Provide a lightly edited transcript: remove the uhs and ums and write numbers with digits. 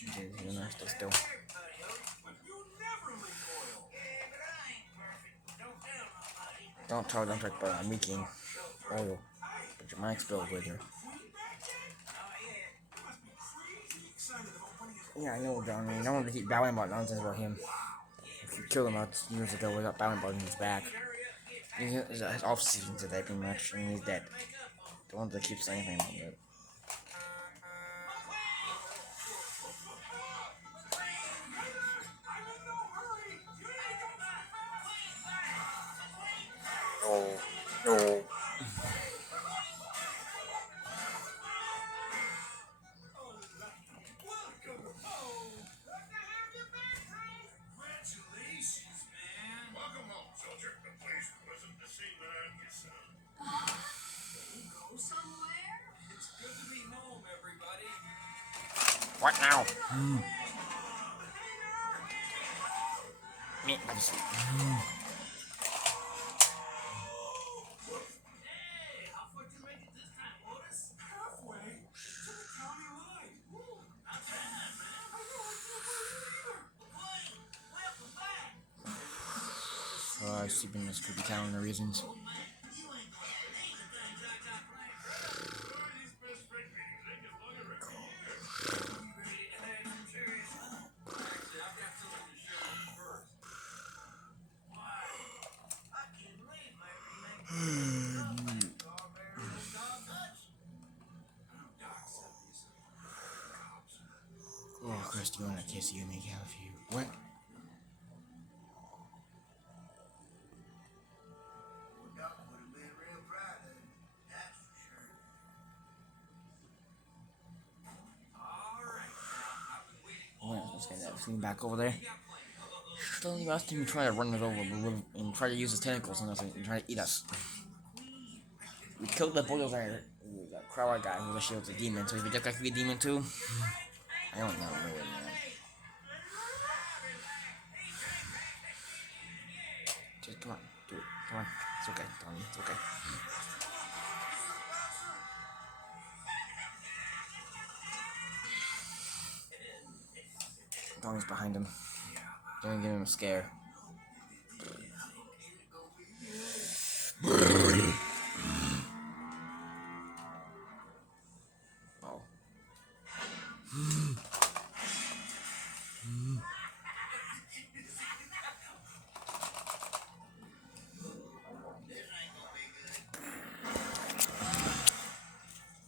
He's nice still. Don't talk about I'm leaking oil. But your mic's spilled with her. Yeah, I know, Donny. No one to keep bowing about nonsense about him. If you killed him out years ago without bowing about his back. His off season today, pretty much, and he's dead. The ones that keep saying anything about it. No. What now? Me. Sleeping in this creepy town for reasons. Oh, Chris, you want to kiss you, make out with you. What? Oh, let's get that thing back over there. Still, you asked him to try to run us over and try to use his tentacles on us and try to eat us. We killed the bulldozer, the Crower guy who was a demon, so if he just like to be a demon too, I don't know, man. Just come on, do it. Come on. It's okay, Donny. It's okay. Donny's behind him. Don't give him a scare.